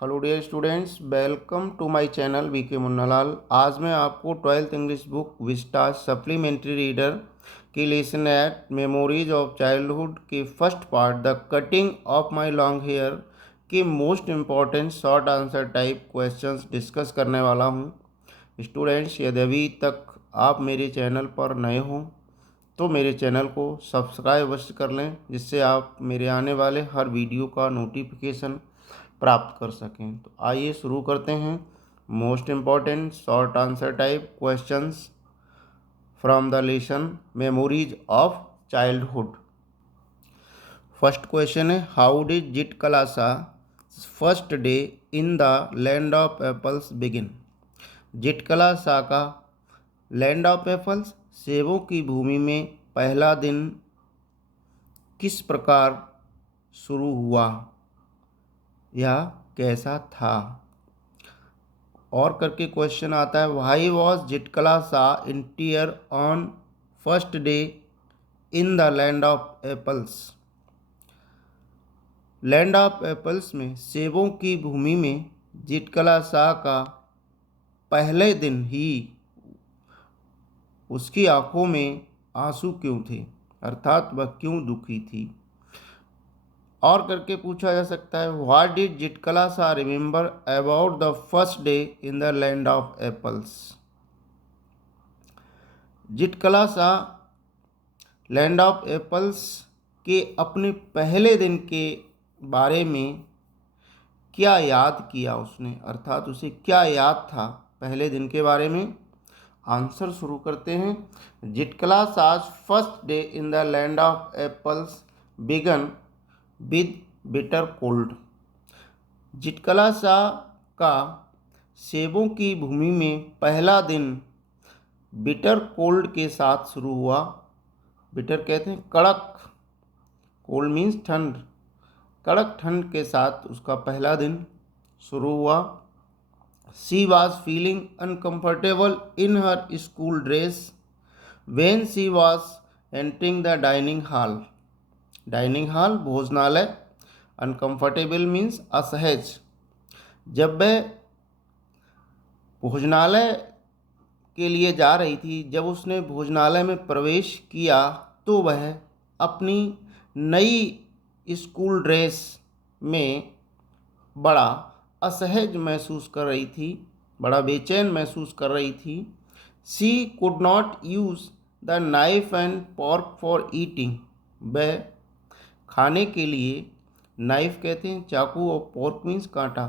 Hello dear students, welcome to my channel VK Munnalal. आज मैं आपको 12th English book Vista supplementary reader की lesson eight memories of childhood के first part the cutting of my long hair के most important short answer type questions discuss करने वाला हूं। Students, यदि अभी तक आप मेरे चैनल पर नए हों तो मेरे चैनल को सब्सक्राइब अवश्य कर लें, जिससे आप मेरे आने वाले हर वीडियो का नोटिफिकेशन प्राप्त कर सकें। तो आइए शुरू करते हैं। Most important short answer type questions from the lesson memories of childhood. First question है, how did Zitkalasa first day in the land of apples begin. Zitkalasa का लैंड ऑफ एप्पल्स सेबों की भूमि में पहला दिन किस प्रकार शुरू हुआ या कैसा था। और करके क्वेश्चन आता है, why was Zitkalasa in tear on first day in the land of apples. Land of apples में सेबों की भूमि में जिटकलासा का पहले दिन ही उसकी आंखों में आंसू क्यों थे, अर्थात वह क्यों दुखी थी। और करके पूछा जा सकता है, what did Zitkalasa remember about the first day in the land of apples. Zitkalasa land of apples के अपने पहले दिन के बारे में क्या याद किया उसने, अर्थात उसे क्या याद था पहले दिन के बारे में। आंसर शुरू करते हैं। Zitkalasa's first day in the land of apples began with bitter cold. Zitkalasa का सेबों की भूमि में पहला दिन बिटर कोल्ड के साथ शुरू हुआ। बिटर कहते हैं कड़क, कोल्ड मीन्स ठंड, कड़क ठंड के साथ उसका पहला दिन शुरू हुआ। She was feeling uncomfortable in her school dress when she was entering the dining hall. Dining hall भोजनालय, अनकम्फर्टेबल मीन्स असहज। जब वह भोजनालय के लिए जा रही थी, जब उसने भोजनालय में प्रवेश किया तो वह अपनी नई स्कूल ड्रेस में बड़ा असहज महसूस कर रही थी, बड़ा बेचैन महसूस कर रही थी। She could not use the knife and fork for eating. वह खाने के लिए, नाइफ कहते हैं चाकू और फॉर्क मीन्स कांटा,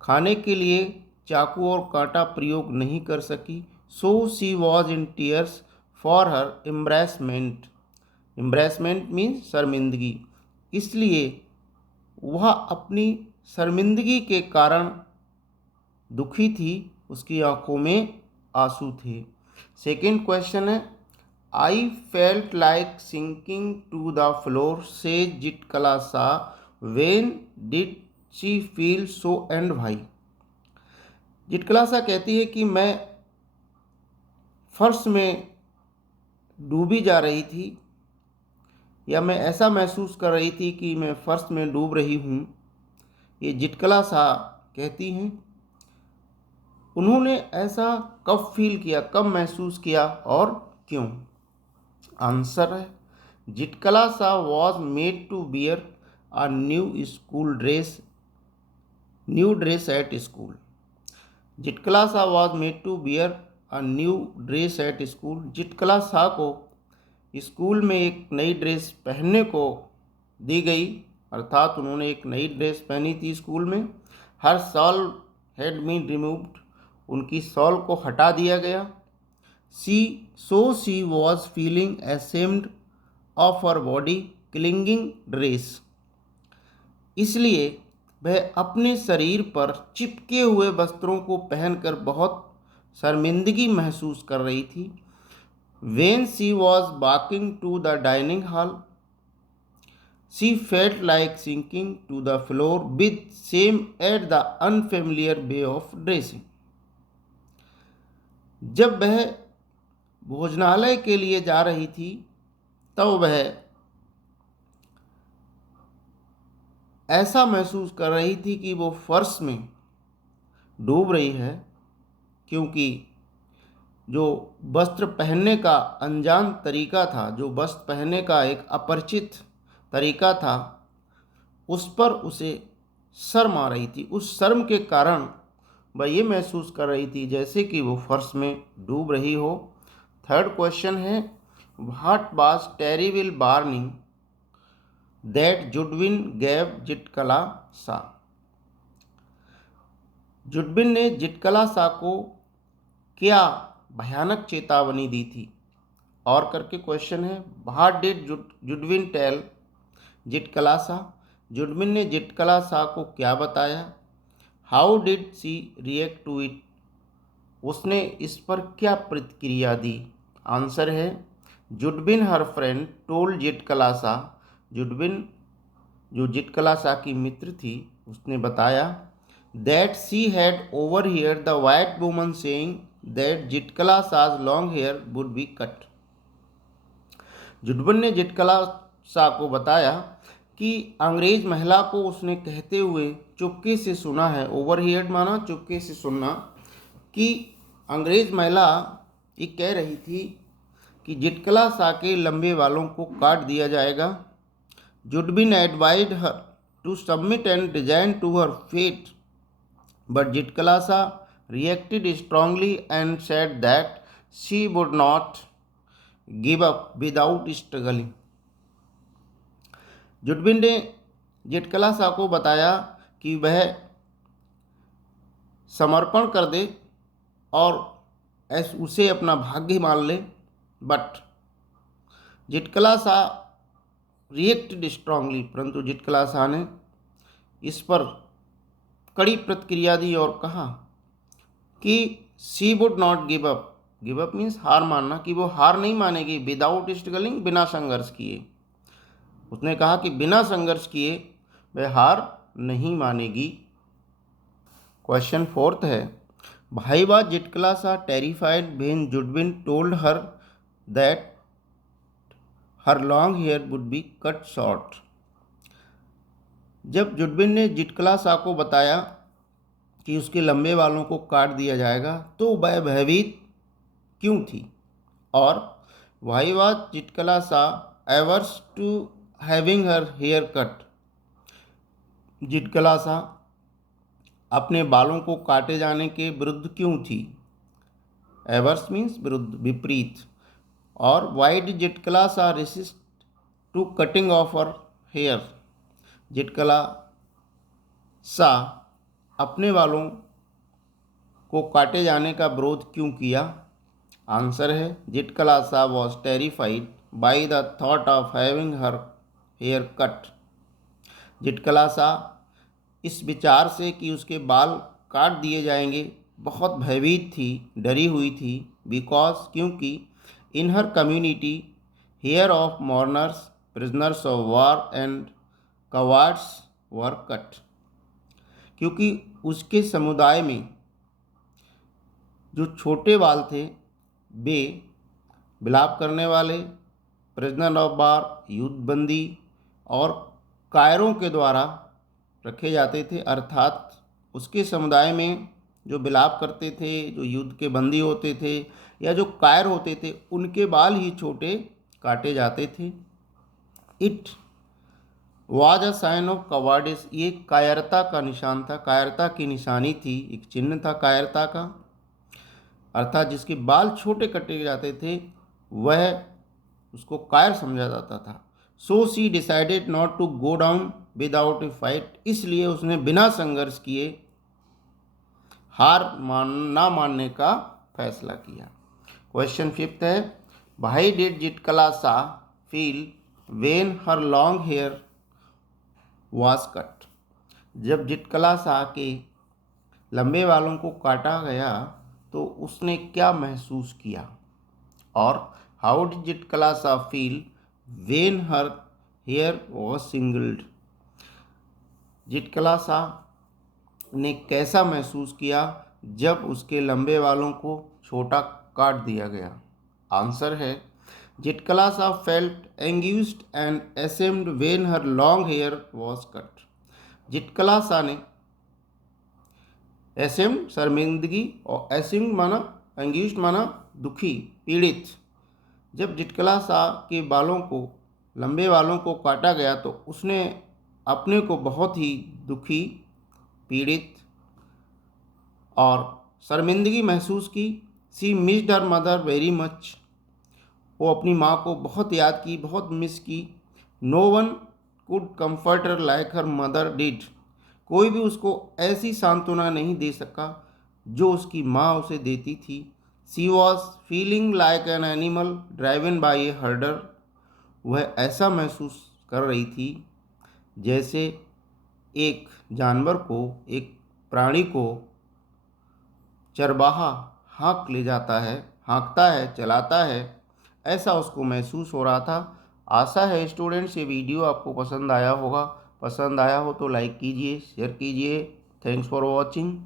खाने के लिए चाकू और कांटा प्रयोग नहीं कर सकी। So she was in tears for her embarrassment. Embarrassment means शर्मिंदगी, इसलिए वह अपनी शर्मिंदगी के कारण दुखी थी, उसकी आंखों में आंसू थे। सेकेंड क्वेश्चन है, I felt like sinking to the floor से Zitkalasa when did she feel so and why. Zitkalasa कहती है कि मैं फर्श में डूबी जा रही थी, या मैं ऐसा महसूस कर रही थी कि मैं फर्श में डूब रही हूँ। ये जिटकलासा कहती हैं। उन्होंने ऐसा कब फील किया, कब महसूस किया और क्यों। आंसर है, Zitkalasa was made to bear a new dress at school. Zitkalasa was made to bear a new dress at school. Zitkalasa को स्कूल में एक नई ड्रेस पहनने को दी गई, अर्थात उन्होंने एक नई ड्रेस पहनी थी स्कूल में। हर सॉल हैड बीन रिमूव्ड, उनकी सॉल को हटा दिया गया। She was feeling ashamed of her body clinging dress. इसलिए वह अपने शरीर पर चिपके हुए वस्त्रों को पहनकर बहुत शर्मिंदगी महसूस कर रही थी। When she was walking to the dining hall, she felt like sinking to the floor with shame at the unfamiliar way of dressing. जब वह भोजनालय के लिए जा रही थी, तब वह ऐसा महसूस कर रही थी कि वो फर्श में डूब रही है, क्योंकि जो वस्त्र पहनने का अनजान तरीका था, जो वस्त्र पहनने का एक अपरिचित तरीका था, उस पर उसे शर्म आ रही थी। उस शर्म के कारण वह ये महसूस कर रही थी जैसे कि वो फर्श में डूब रही हो। थर्ड क्वेश्चन है, what was terrible warning that Judewin gave Zitkalasa. Judewin ने जिटकला सा को क्या भयानक चेतावनी दी थी। और करके क्वेश्चन है, what did Judewin tell Zitkala-Sa. Judewin ने जिटकलासा को क्या बताया। How did she react to it. उसने इस पर क्या प्रतिक्रिया दी। आंसर है, जुडविन हर फ्रेंड टोल्ड जिटकलासा। जुडविन जो जिटकलासा की मित्र थी उसने बताया that she had overheard the white woman saying that Zitkalasa's long hair would be cut. Judewin ने जिटकलासा को बताया कि अंग्रेज महिला को उसने कहते हुए चुपके से सुना है। ओवरहियर्ड माना चुपके से सुनना, कि अंग्रेज महिला ये कह रही थी कि जिटकलासा के लंबे बालों को काट दिया जाएगा। Judewin advised her to submit and resign to her fate, but Zitkalasa reacted strongly and said that she would not give up without struggling. जुडविन ने जिटकलासा को बताया कि वह समर्पण कर दे और उसे अपना भाग्य मान ले, बट जिटकलासा रिएक्टेड स्ट्रांगली, परंतु जिटकलासा ने इस पर कड़ी प्रतिक्रिया दी और कहा कि she would not give up. Give up means हार मानना, कि वो हार नहीं मानेगी। विदाउट स्ट्रगलिंग, बिना संघर्ष किए। उसने कहा कि बिना संघर्ष किए वह हार नहीं मानेगी। क्वेश्चन फोर्थ है, why was Zitkalasa terrified when Judewin told her that her long hair would be cut short. जब जुडविन ने जिटकलासा को बताया कि उसके लंबे बालों को काट दिया जाएगा तो वह भयभीत क्यों थी। और why was Zitkalasa averse to having her hair cut. Zitkalasa अपने बालों को काटे जाने के विरुद्ध क्यों थी। एवर्स मीन्स विरुद्ध, विपरीत। और why did Zitkalasa resist to cutting of her hair. Zitkalasa अपने बालों को काटे जाने का विरोध क्यों किया। आंसर है, Zitkalasa was terrified by the thought of having her hair cut. Zitkalasa इस विचार से कि उसके बाल काट दिए जाएंगे बहुत भयभीत थी, डरी हुई थी। बिकॉज, क्योंकि in her community hair of mourners, prisoners of war and cowards were cut. क्योंकि उसके समुदाय में जो छोटे बाल थे वे विलाप करने वाले, प्रिजनर ऑफ वार, युद्धबंदी और कायरों के द्वारा रखे जाते थे। अर्थात उसके समुदाय में जो विलाप करते थे, जो युद्ध के बंदी होते थे या जो कायर होते थे, उनके बाल ही छोटे काटे जाते थे। It was a sign of cowardice. ये कायरता का निशान था, कायरता की निशानी थी, एक चिन्ह था कायरता का। अर्थात जिसके बाल छोटे कटे जाते थे वह उसको कायर समझा जाता था। So she decided not to go down without a fight. इसलिए उसने बिना संघर्ष किए हार ना मानने का फैसला किया। क्वेश्चन फिफ्थ है, why did Zitkalasa feel when her long hair was cut. जब जिटकलासा के लंबे बालों को काटा गया तो उसने क्या महसूस किया। और how did Zitkalasa feel when her hair was shingled. Zitkalasa ने कैसा महसूस किया जब उसके लंबे बालों को छोटा काट दिया गया। आंसर है, Zitkalasa felt anguished and ashamed when her long hair was cut. Zitkalasa ने एसेम शर्मिंदगी, और एसिंग माना एंग्यूस्ड माना दुखी, पीड़ित। जब जिटकला सा के बालों को, लंबे बालों को काटा गया तो उसने अपने को बहुत ही दुखी, पीड़ित और शर्मिंदगी महसूस की। She missed her mother very much, वो अपनी माँ को बहुत याद की, बहुत मिस की। No one could comfort her like her mother did, कोई भी उसको ऐसी सांत्वना नहीं दे सका जो उसकी माँ उसे देती थी। She was feeling like an animal driven by a herder, वह ऐसा महसूस कर रही थी जैसे एक जानवर को, एक प्राणी को चरवाहा हाँक ले जाता है, हाँकता है, चलाता है, ऐसा उसको महसूस हो रहा था। आशा है स्टूडेंट्स ये वीडियो आपको पसंद आया होगा। पसंद आया हो तो लाइक कीजिए, शेयर कीजिए। Thanks for watching.